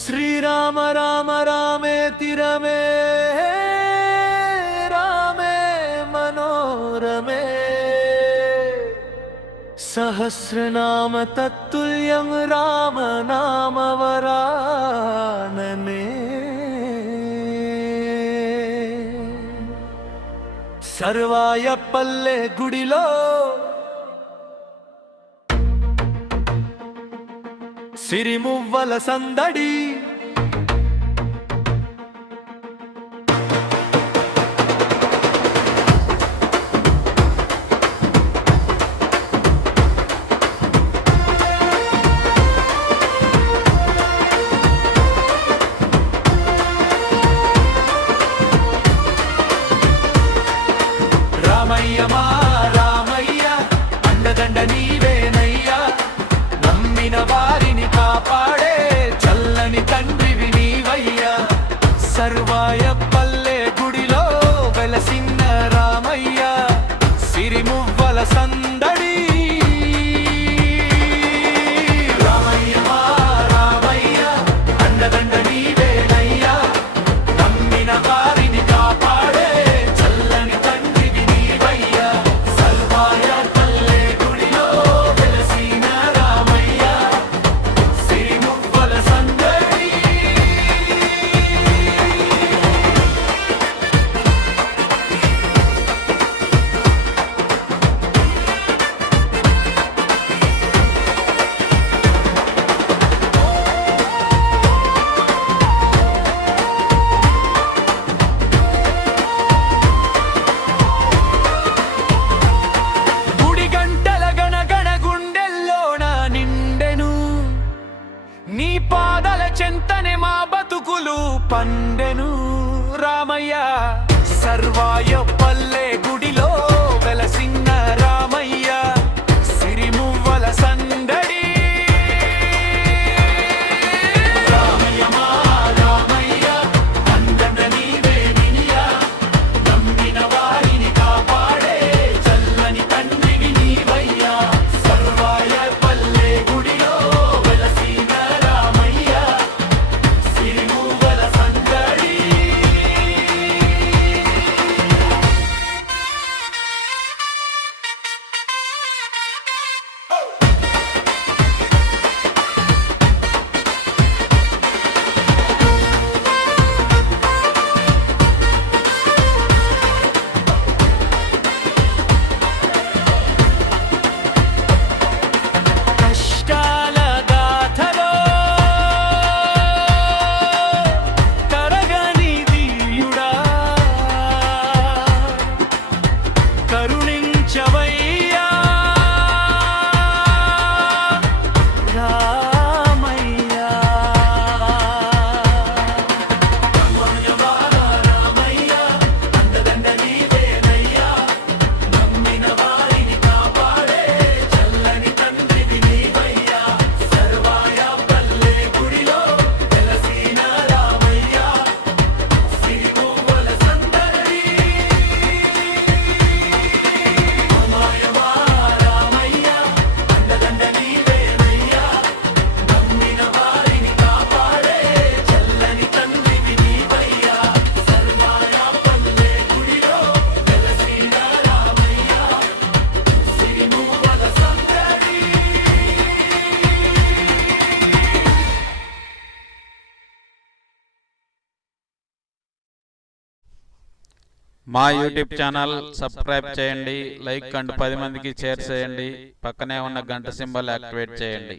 श्रीराम राम रामेति रमे रामे मनोरमे सहस्रनाम तत्तुल्यं राम नाम वरानने सर्वाय पल्ले गुडिलो सिरिमुव्वल संदडी రామయ్య మా రామయ్య అండదండ నీవేనయ్యా నమ్మిన వారిని కాపాడే చల్లని తండ్రివి నీవయ్యా సర్వాయ పల్లె గుడిలో వెలసిన్న రామయ్య సిరిమువ్వల సందడి రామయ్య మా రామయ్య అండదండ నీవేనయ్యా నమ్మిన వారిని కాపాడే చల్లని తండ్రివి నీవయ్యా సర్వాయ పల్లె గుడిలో వెలసిన రామయ్య సిరిమువ్వల సందడి గుడి గంటల గణగణ గుండెల్లోన నిండెను నీ పాదల చెంతనే మా బతుకులు పండెను రామయ్య సర్వాయ పల్లె గుడిలో వెలసిన్న రామయ్య సిరిమువ్వల సందడి రామయ్య మా రామయ్య అండన నీవేనియా నమ్మిన వారిని కాపాడే చల్లని తండ్రివి నీవయ్యా సర్వాయ పల్లె గుడిలో వెలసిన రామయ్య సిరిమువ్వల సందడి కష్టాల గాథలో తరగని దీయుడా కరుణించవయ్యా రామయ్య రామయ్య అండదండ నీవేనయ్యా నమ్మిన వారిని కాపాడే చల్లని తండ్రివి నీవయ్యా సర్వాయ పల్లె గుడిలో వెలసిన రామయ్య సిరిమువ్వల సందడి రామయ్య మా రామయ్య అండదండ నీవేనయ్యా నమ్మిన వారిని కాపాడే చల్లని తండ్రివి నీవయ్యా సర్వాయ పల్లె గుడిలో వెలసిన రామయ్య సిరిమువ్వల సందడి మా యూట్యూబ్ ఛానల్ సబ్స్క్రైబ్ చేయండి, లైక్ అండ్ 10 మందికి షేర్ చేయండి, పక్కనే ఉన్న గంట సింబల్ యాక్టివేట్ చేయండి.